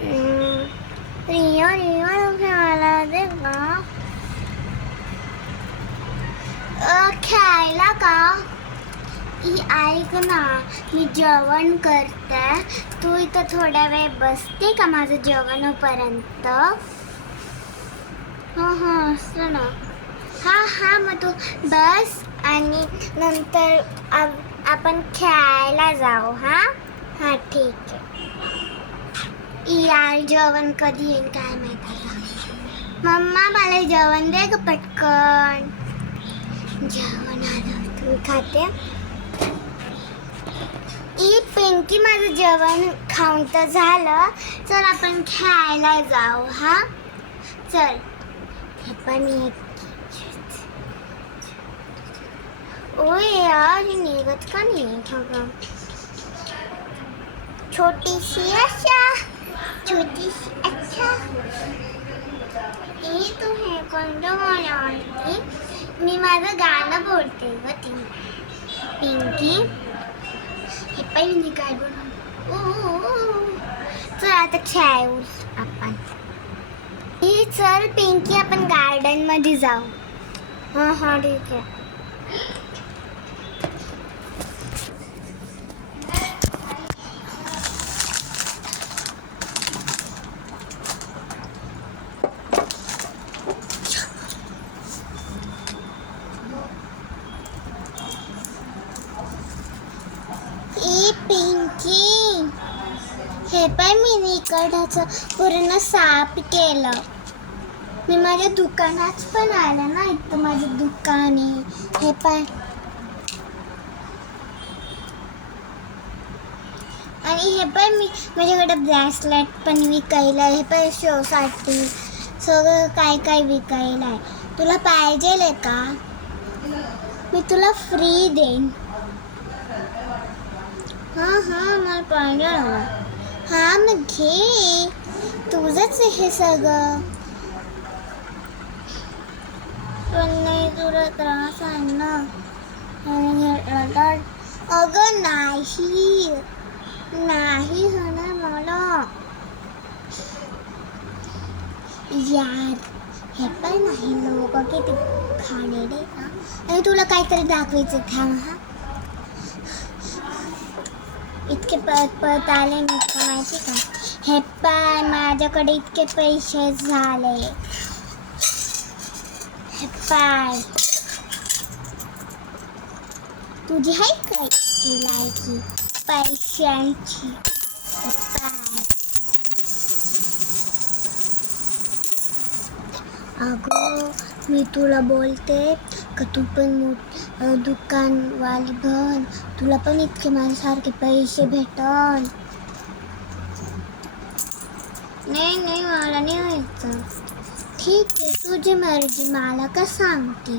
रिया रिया खेळायला दे का? खेळायला का? ऐक ना, मी जेवण करते, तू इथं थोड्या वेळ बसते का माझं जेवण होईपर्यंत? हां असं ना. हां मग तू बस आणि नंतर आपण खेळायला जाऊ. हां ठीक आहे. यार जेवण कधी येईल काय माहिती आता. मम्मा मला जेवण दे ग पटकन. जेवण आलं, तुम्ही खाते? पिंकी माझं जेवण खाऊन तर झालं. चल आपण खेळायला जाऊ. हा चल. हे पण ओय यार ही निघत का नाही? छोटीशी अच्छा तू हे कोणतं मला आवडते? मी माझं गाणं बोलते ग ती पिंकी. हे पहिली काय बनवू? चल आता खेळू आपण. चल पिंकी आपण गार्डन मध्ये जाऊ. हां ठीक आहे. पिंकी हे पण मी इकडचं पूर्ण साफ केलं. मी माझ्या दुकानात पण आलं ना, इथं माझं दुकान आहे. हे पण आणि हे पण मी माझ्याकडे ब्रेसलेट पण विकायला. हे पण शोसाठी सगळं काय विकायला आहे. तुला पाहिजे का? मी तुला फ्री देईन. हां मला पाहिजे हवं. हां मग घे, तुझंच हे सगळं. पण नाही तुला त्रास आहे ना. अगं नाही होणार मला. यार हे पण नाही लोक किती खाणे आणि तुला काहीतरी दाखवायचं थांब. इतके पळत आले मी का माहिती का? हे पण माझ्याकडे इतके पैसे झाले. हे पाय तुझी आहे काय लायकी पैशांची? हे पाय अगं मी तुला बोलते का तू पण दुकानवाली बन. तुला पण इतके माझ्यासारखे पैसे भेटल. नाही मला नाही व्हायचं. ठीक आहे तुझी मर्जी, मला का सांगते?